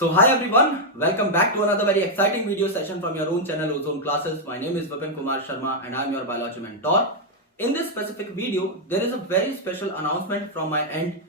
So hi everyone, welcome back to another very exciting video session from your own channel Ozone Classes. My name is Vipin Kumar Sharma and I am your biology mentor. In this specific video, there is a very special announcement from my end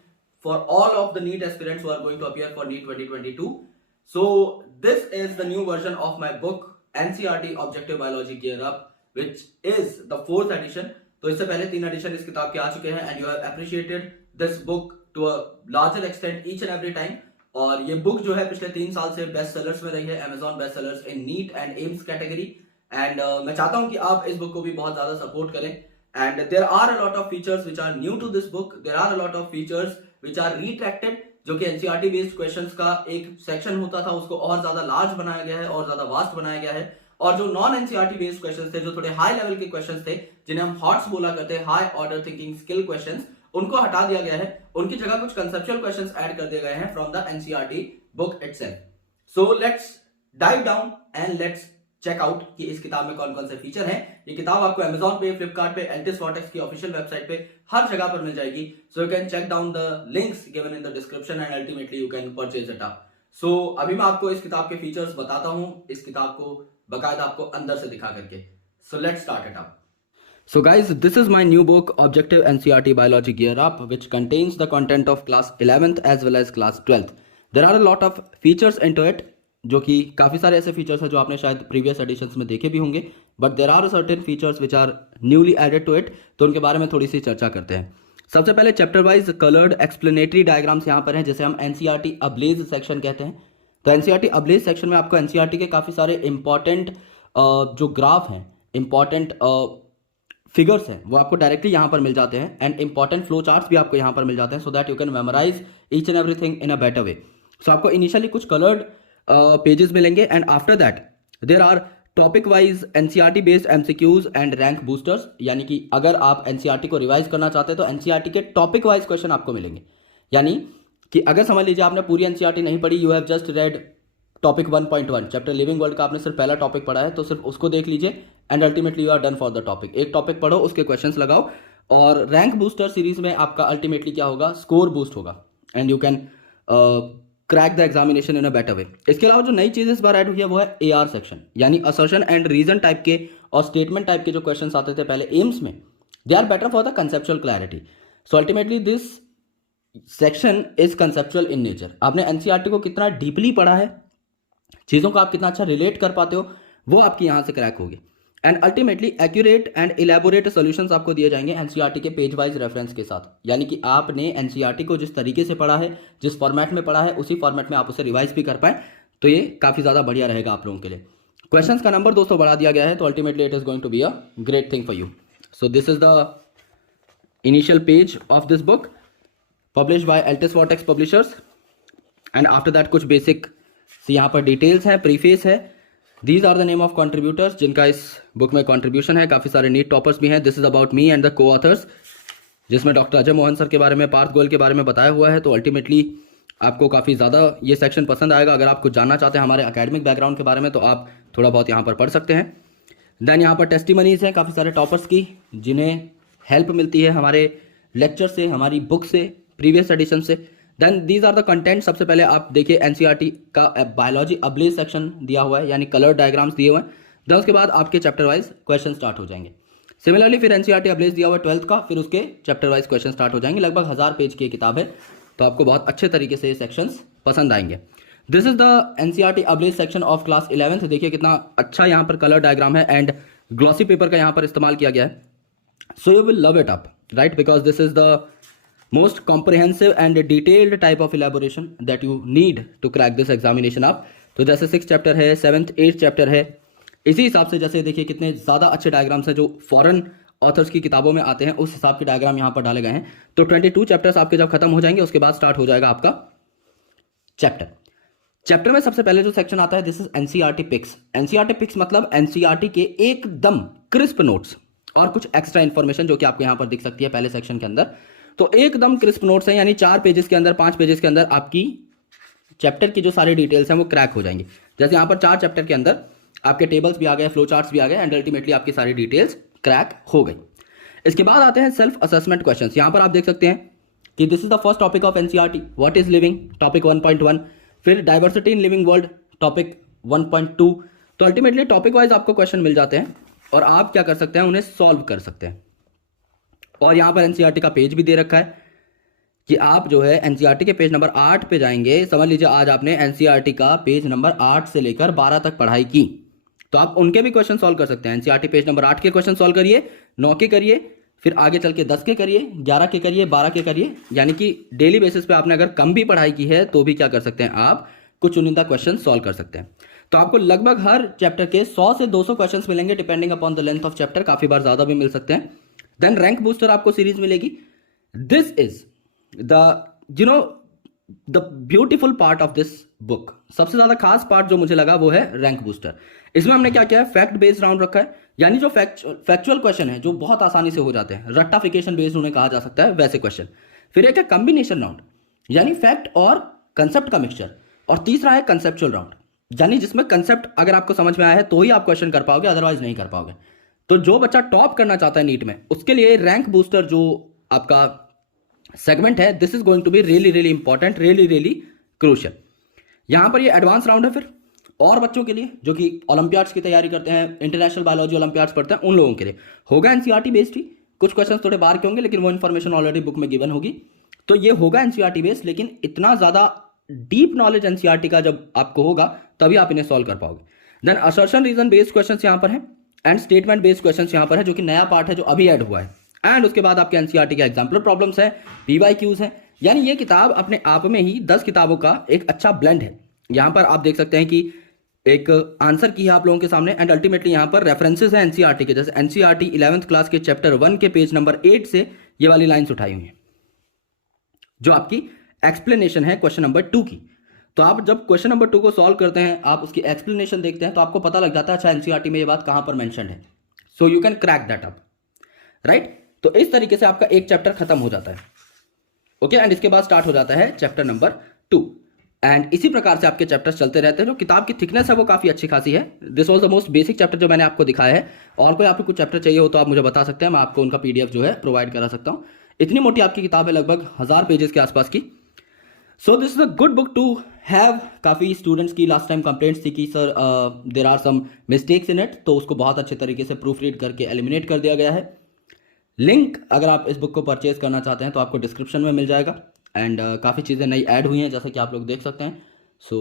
for all of the NEET aspirants who are going to appear for NEET 2022. So this is the new version of my book NCERT Objective Biology Gear Up, which is the 4th edition. तो इससे पहले 3 addition इस किताब के आ चुके हैं and you have appreciated this book to a larger extent each and every time. और ये बुक जो है पिछले 3 साल से बेस्ट सेलर्स में रही है, Amazon best sellers in neat and AIIMS category. And मैं चाहता हूं कि आप इस बुक को भी बहुत ज्यादा सपोर्ट करें. And there are a lot of features which are new to this book. There are a lot of features which are retracted, जो कि एनसीईआरटी बेस्ड क्वेश्चंस का एक सेक्शन होता था उसको और ज्यादा लार्ज बनाया गया है और ज्यादा वास्ट बनाया गया है. और जो नॉन एनसीईआरटी बेस्ड क्वेश्चंस थे, जो थोड़े हाई लेवल के क्वेश्चंस थे, जिन्हें हम हॉट्स बोला करते हैं, high order thinking skill questions, उनको हटा दिया गया है. उनकी जगह कुछ कंसेप्चुअल क्वेश्चंस ऐड कर दिए गए हैं from the NCERT book itself. So let's dive down and let's check out कि इस किताब में कौन कौन से फीचर हैं. ये किताब आपको Amazon पे, फ्लिपकार्ट पे, एल्टिस वॉटेक्स की ऑफिशियल वेबसाइट पे हर जगह पर मिल जाएगी. So you can check down the links given in the description and ultimately you can purchase it up. सो अभी मैं आपको इस किताब के फीचर्स बताता हूं, इस किताब को बकायदा आपको अंदर से दिखा करके. So let's start it up. So guys, this is my new book Objective NCERT Biology Gear Up, which contains the content of class 11th as well as class 12th. There are a lot of features into it, जो कि काफ़ी सारे ऐसे features हैं जो आपने शायद previous editions में देखे भी होंगे, but there are certain features which are newly added to it. तो उनके बारे में थोड़ी सी चर्चा करते हैं. सबसे पहले chapter wise coloured explanatory diagrams यहाँ पर हैं, जिसे हम एनसीईआरटी अब्लेज सेक्शन कहते हैं. तो एनसीईआरटी अब्लेज सेक्शन में आपको एनसीईआरटी के काफ़ी सारे इंपॉर्टेंट जो ग्राफ हैं, इंपॉर्टेंट फिगर्स हैं, वो आपको डायरेक्टली यहाँ पर मिल जाते हैं. एंड इंपॉर्टेंट फ्लो चार्ट्स भी आपको यहाँ पर मिल जाते हैं, so that you can memorise each and everything in a better way. So आपको इनिशियली कुछ कलर्ड पेजेस मिलेंगे and after that there are topic wise NCERT based MCQs and rank boosters. यानी कि अगर आप एनसीईआरटी को रिवाइज करना चाहते हैं तो एनसीईआरटी के टॉपिक वाइज क्वेश्चन आपको मिलेंगे. यानी कि अगर समझ लीजिए आपने पूरी एनसीईआरटी नहीं पढ़ी, you have just red topic 1.1 chapter living world का, आपने सिर्फ पहला टॉपिक पढ़ा है, तो सिर्फ उसको देख लीजिए and ultimately you are done for the topic. एक टॉपिक पढ़ो, उसके क्वेश्चंस लगाओ, और रैंक बूस्टर सीरीज में आपका अल्टीमेटली क्या होगा, स्कोर बूस्ट होगा and you can crack the examination in a better वे. इसके अलावा जो नई चीज़ इस बार ऐड हुई है वो है AR सेक्शन, यानी असर्शन एंड रीजन टाइप के और स्टेटमेंट टाइप के जो क्वेश्चंस आते थे पहले एम्स में, they are better for the conceptual clarity. So ultimately this section is conceptual in nature. आपने एनसीईआरटी को कितना डीपली पढ़ा है, चीज़ों को आप कितना अच्छा रिलेट कर पाते हो, वो आपकी यहाँ से क्रैक होगी. And ultimately accurate and elaborate solutions आपको दिए जाएंगे एनसीईआरटी के पेज वाइज रेफरेंस के साथ. यानी कि आपने एनसीईआरटी को जिस तरीके से पढ़ा है, जिस फॉर्मेट में पढ़ा है, उसी फॉर्मेट में आप उसे रिवाइज भी कर पाए, तो ये काफ़ी ज़्यादा बढ़िया रहेगा आप लोगों के लिए. क्वेश्चंस का नंबर दोस्तों बढ़ा दिया गया है, तो ultimately it is going to be a great thing for you. So this is the initial page of this book publish by Eltis Vortex publishers. And after that कुछ बेसिक यहाँ पर डिटेल्स है, प्रीफेस है. These are the name of contributors जिनका इस book में contribution है. काफ़ी सारे नीट टॉपर्स भी हैं. This is about me and the को ऑथर्स, जिसमें डॉक्टर अजय मोहन सर के बारे में, पार्थ गोयल के बारे में बताया हुआ है. तो अल्टीमेटली आपको काफ़ी ज़्यादा ये सेक्शन पसंद आएगा. अगर आप कुछ जानना चाहते हैं हमारे अकेडमिक बैकग्राउंड के बारे में, तो आप थोड़ा बहुत यहाँ पर पढ़ सकते हैं. देन यहाँ पर टेस्टिमनीज हैं काफ़ी सारे टॉपर्स की, जिन्हें हेल्प मिलती है हमारे लेक्चर से, हमारी बुक से, प्रीवियस एडिशन से. Then these are the content. सबसे पहले आप देखिए एनसीईआरटी का बायोलॉजी अब्लेज सेक्शन दिया हुआ है, यानी कलर डायग्राम्स दिए हुए हैं. देन उसके बाद आपके चैप्टर वाइज क्वेश्चन स्टार्ट हो जाएंगे. सिमिलरली फिर एनसीईआरटी अब्लेज दिया हुआ है 12th का, फिर उसके चैप्टर वाइज क्वेश्चन स्टार्ट हो जाएंगे. लगभग 1000 पेज की किताब है, तो आपको बहुत अच्छे तरीके से ये सेक्शंस पसंद आएंगे. This is the NCERT ablaze section of class 11th. देखिए कितना अच्छा यहाँ पर कलर डायग्राम है एंड ग्लॉसी पेपर का यहाँ पर इस्तेमाल किया गया है. So you will love it up, right, because this is the most comprehensive and detailed type of elaboration that you need to crack this examination up. तो जैसे 6th चैप्टर है, 7th 8th चैप्टर है, इसी हिसाब से जैसे देखिए कितने ज़्यादा अच्छे डायग्राम्स हैं जो फॉरेन ऑथर्स की किताबों में आते हैं, उस हिसाब के डायग्राम यहाँ पर डाले गए हैं. तो 22 चैप्टर्स आपके जब खत्म हो जाएंगे, उसके बाद स्टार्ट हो जाएगा आपका चैप्टर में सबसे पहले जो सेक्शन आता है, this is NCERT picks. NCERT picks मतलब एनसीईआरटी के एकदम क्रिस्प नोट्स और कुछ एक्स्ट्रा इन्फॉर्मेशन जो कि आपको यहाँ पर दिख सकती है पहले सेक्शन के अंदर. तो एकदम क्रिस्प नोट्स हैं, यानी 4 पेजेस के अंदर, 5 पेजेस के अंदर आपकी चैप्टर की जो सारी डिटेल्स हैं वो क्रैक हो जाएंगी. जैसे यहाँ पर 4 चैप्टर के अंदर आपके टेबल्स भी आ गए, फ्लो चार्ट्स भी आ गए एंड अल्टीमेटली आपकी सारी डिटेल्स क्रैक हो गई. इसके बाद आते हैं सेल्फ असेसमेंट क्वेश्चंस. यहाँ पर आप देख सकते हैं कि this is the first topic of NCERT, what is living, topic 1.1. फिर diversity in living world topic 1.2। तो अल्टीमेटली टॉपिक वाइज आपको क्वेश्चन मिल जाते हैं और आप क्या कर सकते हैं, उन्हें सॉल्व कर सकते हैं। और यहाँ पर एनसीईआरटी का पेज भी दे रखा है कि आप जो है एनसीईआरटी के पेज नंबर 8 पे जाएंगे। समझ लीजिए आज आपने एनसीईआरटी का पेज नंबर 8 से लेकर 12 तक पढ़ाई की, तो आप उनके भी क्वेश्चन सॉल्व कर सकते हैं। एनसीईआरटी पेज नंबर 8 के क्वेश्चन सॉल्व करिए, 9 के करिए, फिर आगे चल के 10 के करिए, 11 के करिए, 12 के करिए। यानी कि डेली बेसिस पे आपने अगर कम भी पढ़ाई की है तो भी क्या कर सकते हैं, आप कुछ चुनिंदा क्वेश्चन सॉल्व कर सकते हैं। तो आपको लगभग हर चैप्टर के 100 से 200 क्वेश्चन मिलेंगे depending upon the length of chapter, काफी बार ज्यादा भी मिल सकते हैं। देन रैंक बूस्टर आपको सीरीज मिलेगी। This is the beautiful part of this book. सबसे ज्यादा खास पार्ट जो मुझे लगा वो है रैंक बूस्टर। इसमें हमने क्या किया है, फैक्ट बेस्ड राउंड रखा है, यानी जो फैक्चुअल क्वेश्चन है जो बहुत आसानी से हो जाते हैं, रट्टाफिकेशन बेस्ड उन्हें कहा जा सकता है, वैसे क्वेश्चन। फिर एक है कॉम्बिनेशन राउंड, यानी फैक्ट और कंसेप्ट का मिक्सचर। और तीसरा है कंसेप्चुअल राउंड, यानी जिसमें कंसेप्ट अगर आपको समझ में आया है तो ही आप क्वेश्चन कर पाओगे, अदरवाइज नहीं कर पाओगे। तो जो बच्चा टॉप करना चाहता है नीट में, उसके लिए रैंक बूस्टर जो आपका सेगमेंट है, this is going to be really really important, really really crucial. यहां पर ये एडवांस राउंड है। फिर और बच्चों के लिए जो कि ओलंपियाड्स की तैयारी करते हैं, इंटरनेशनल बायोलॉजी ओलंपियाड्स पढ़ते हैं, उन लोगों के लिए होगा एनसीईआरटी बेस्ड ही। कुछ क्वेश्चन थोड़े बाहर के होंगे लेकिन वो इन्फॉर्मेशन ऑलरेडी बुक में गिवन होगी। तो ये होगा एनसीईआरटी बेस्ड, लेकिन इतना ज्यादा डीप नॉलेज एनसीईआरटी का जब आपको होगा तभी आप इन्हें सॉल्व कर पाओगे। Then assertion reason based questions यहां पर हैं एंड स्टेटमेंट बेस्ड क्वेश्चंस यहां पर है, जो कि नया पार्ट है जो अभी ऐड हुआ है। एंड उसके बाद आपके एनसीईआरटी के एग्जाम्पलर प्रॉब्लम्स है, पीवाईक्यूज है। यानी ये किताब अपने आप में ही 10 किताबों का एक अच्छा ब्लेंड है। यहां पर आप देख सकते हैं कि एक आंसर की है आप लोगों के सामने, एंड अल्टीमेटली यहां पर रेफरेंसेस है एनसीईआरटी के, जैसे एनसीईआरटी 11th क्लास के चैप्टर 1 के पेज नंबर 8 से ये वाली लाइंस उठाई हुई है, जो आपकी एक्सप्लेनेशन है क्वेश्चन नंबर 2 की। तो आप जब क्वेश्चन नंबर 2 को सॉल्व करते हैं, आप उसकी एक्सप्लेनेशन देखते हैं, तो आपको पता लग जाता है अच्छा एनसीईआरटी में ये बात कहां पर मेंशन है। सो you can crack that up, right. तो इस तरीके से आपका एक चैप्टर खत्म हो जाता है, ओके। एंड इसके बाद स्टार्ट हो जाता है चैप्टर नंबर 2, एंड इसी प्रकार से आपके चैप्टर्स चलते रहते हैं। जो किताब की थिकनेस है वो काफी अच्छी खासी है। This was the most basic chapter जो मैंने आपको दिखाया है। और कोई आपको कुछ चैप्टर चाहिए हो तो आप मुझे बता सकते हैं, मैं आपको उनका पीडीएफ जो है प्रोवाइड करा सकता हूं। इतनी मोटी आपकी किताब है, लगभग 1000 पेजेस के आसपास की। So this is a good book to have. काफी स्टूडेंट्स की लास्ट टाइम कंप्लेंट्स थी कि sir there are some mistakes in it, तो उसको बहुत अच्छे तरीके से प्रूफ रीड करके एलिमिनेट कर दिया गया है। लिंक अगर आप इस बुक को परचेज करना चाहते हैं तो आपको डिस्क्रिप्शन में मिल जाएगा। एंड काफ़ी चीज़ें नई ऐड हुई हैं जैसे कि आप लोग देख सकते हैं। So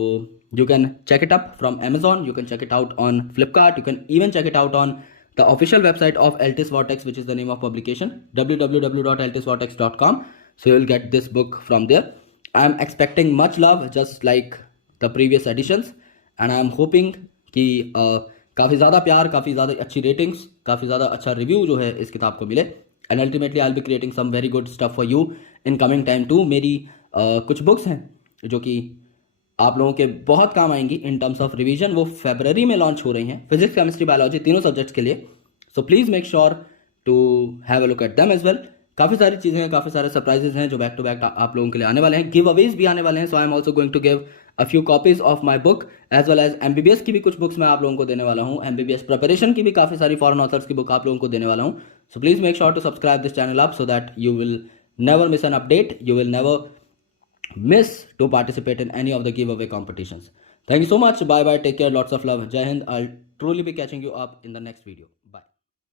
you can check it up from Amazon, you can check it out on Flipkart, you can even check it out on the official website of Altis Vortex, which is the name of publication, www.altisvortex.com. So you will get this book from there. I am expecting much love just like the previous editions, and I am hoping कि काफ़ी ज़्यादा प्यार, काफ़ी ज़्यादा अच्छी ratings, काफ़ी ज़्यादा अच्छा रिव्यू जो है इस किताब को मिले। And ultimately I will be creating some very good stuff for you in coming time too. मेरी कुछ बुक्स हैं जो कि आप लोगों के बहुत काम आएंगी इन टर्म्स ऑफ रिवीजन, वो फरवरी में लॉन्च हो रही हैं, फिजिक्स केमिस्ट्री बायोलॉजी तीनों सब्जेक्ट्स के लिए। So please make sure to have a look at them as well. काफ़ी सारी चीज़ें हैं, काफ़ी सारे सरप्राइजेज हैं जो बैक टू बैक आप लोगों के लिए आने वाले हैं। गिव अवेज भी आने वाले हैं, so I am also going to give a few copies of my book, as well as MBBS की भी कुछ बुक्स मैं आप लोगों को देने वाला हूँ। MBBS प्रिपरेशन की भी काफ़ी सारी फॉरेन ऑथर्स की बुक आप लोगों को देने वाला हूँ। So please make sure to subscribe this channel up, so that you will never miss an update, you will never miss to participate in any of the giveaway competitions. Thank you so much. Bye bye. Take care. Lots of love. Jai Hind. I'll truly be catching you up in the next video.